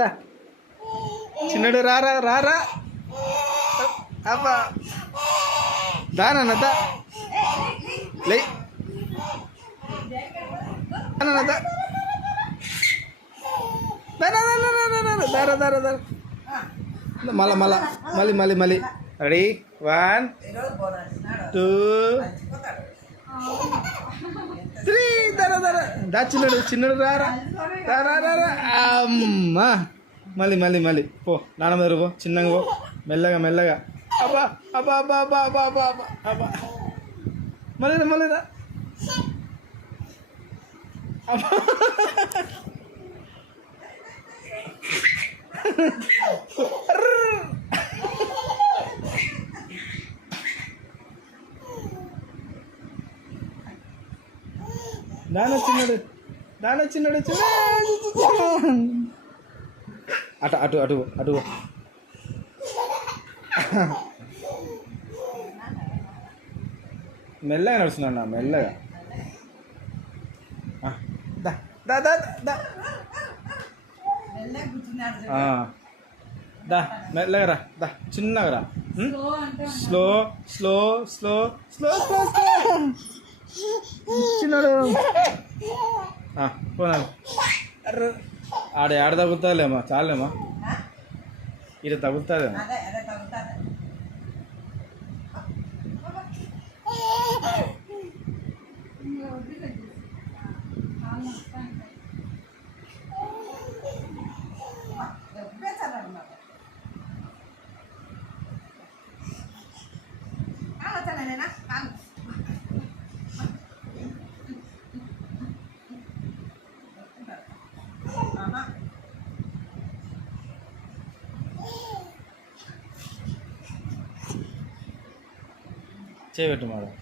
దా చిన్నడు రారా రారా అబ్బా దానన్న దా లే దా దారా దారా దారా మళ్ళీ రెడీ 1 2 3 దారా దారా దా చిన్నడు రారా రారా అమ్మా మళ్ళీ పో నాన్న మీద పో చిన్నగా పో మెల్లగా అబ్బా అబ్బా అబ్బా అబ్బా అబ్బా అబ్బా అబ్బా అబ్బా మళ్ళీ రా అబ్బా దాన చిన్నడు అటు మెల్లగా నడుస్తున్నా మెల్లగా దా మెల్లగా రా చిన్నగా రా స్లో చిన్నడు పోనాడు ఆడ తగ్గుతుందిలేమా చాలేమా ఇక్కడ తగ్గుతుందేమో చేయబెట్టు మేడం